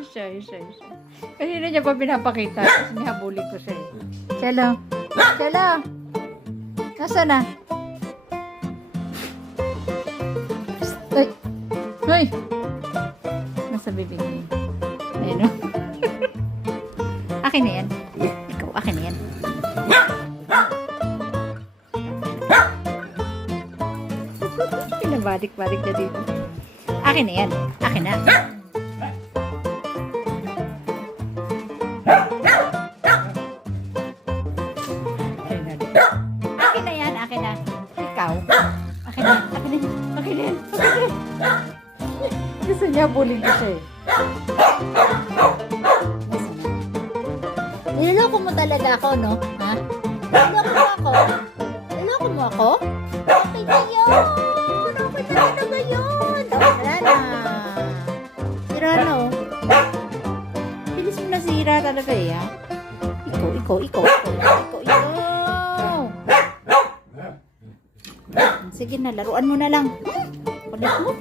Shy. Kasi na niya pa pinapakita. Kasi nihabulin ko siya eh. Chelo. Nasaan na? Ay! Hoy! Nasa bibig niya. Ayun o. Akin na yan. Ikaw, akin na yan. Pinabadik-badik na dito. Akin na yan. Akin na. Akin na yan. Akin na. Ikaw. Akin na. Akin na. Akin na yan. Gusto niya, bullying ko siya eh. Niloloko mo talaga ako, no? Ha? Niloloko mo ako? Okay na yun! Okay na talaga yun! Wala na. Sira na, oh. Bilis mo na sira talaga eh, ha? Ikaw. Sige na, laruan mo na lang. Kulit mo.